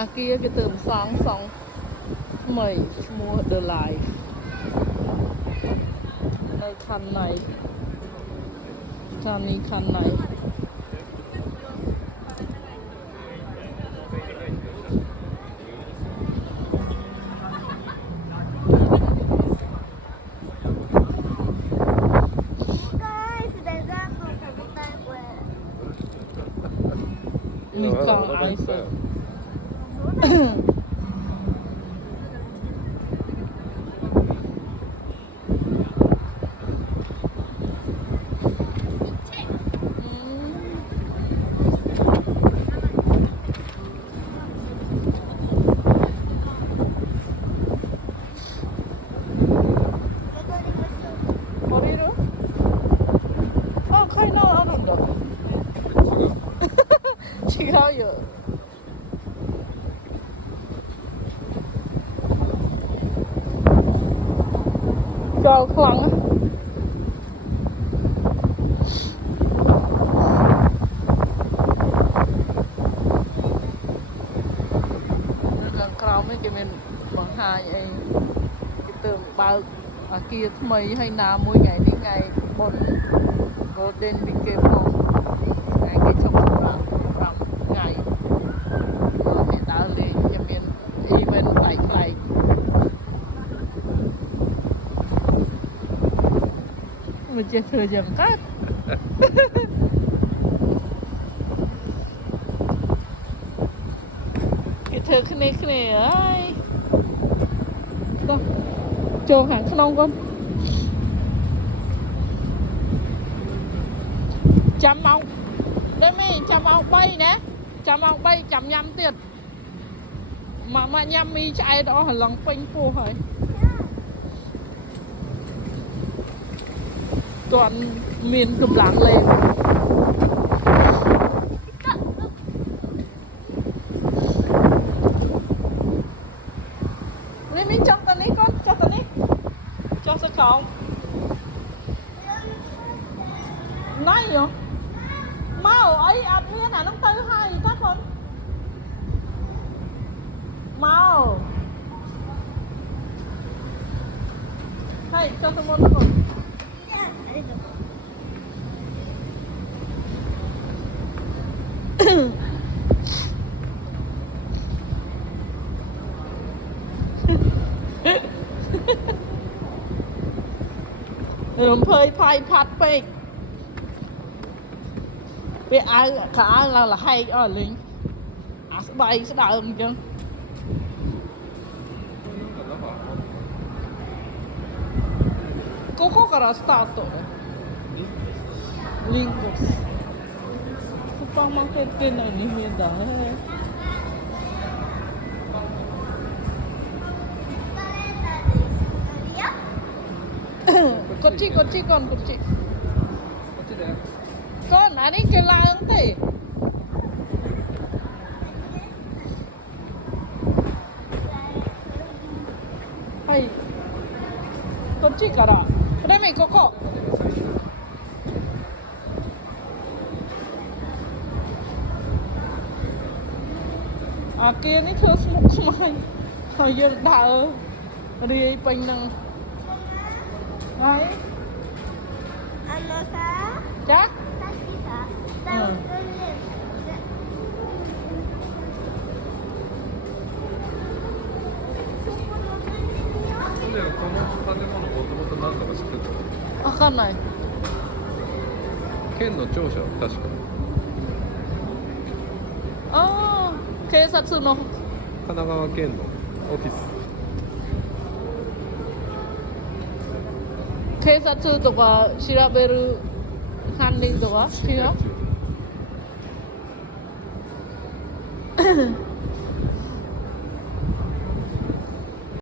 អាគារគេទៅសង់ថ្មីឈ្មោះ The Life នៅខណ្ឌណៃតាមនេះខណ្ឌណៃมีกล่องไอซ์違うよចោលខ្លាំងខាងក្រោមនេះគេមានបង្ហាញអីគេទៅបើកអាគារថ្មីហើយណាមួយថ្ងៃនេះថ្ងៃបុណ្យ Golden Weekend ផងថ្ងៃគេជប់សម្រាប់ថ្ងៃគេដើរលេងគេមាន event ប្លែកមិនចេះធ្វើយ៉ាងកើតគេធ្វើគ្នាហើយចូលខាងក្នុងកូនចាំម៉ោងđây miចាំម៉ោង3ណាចាំម៉ោង3ចាំញ៉ាំទៀតមកញ៉ាំមីឆ្អែតអស់ឡងពេញពោះហើយគាត់មានកម្លាំងលេងនេះមីចង់ទៅនេះគាត់ចុះទៅនេះចុះទៅក្រោមណៃយោមកអីអត់មានអានោះទៅហើយតើកូនមកហើយចុះទៅមុនទៅកូនរំភើយផាយផាត់ពេកវាអើខោឡើងលហែកអស់លេងអាស្បែកស្ដើងអញ្ចឹងここからスタートリンゴススーパーマーケット内に見えたねこっちこっちこっちcon ở đây chơi la không thì hay con chỉ cả đó đây mày có à kia ní thưa smok mày hồi giờ đào đi bên năng đấy chắcわかんない。県の庁舎確か。ああ、警察の神奈川県のオフィス。警察とか調べる管理とか違う？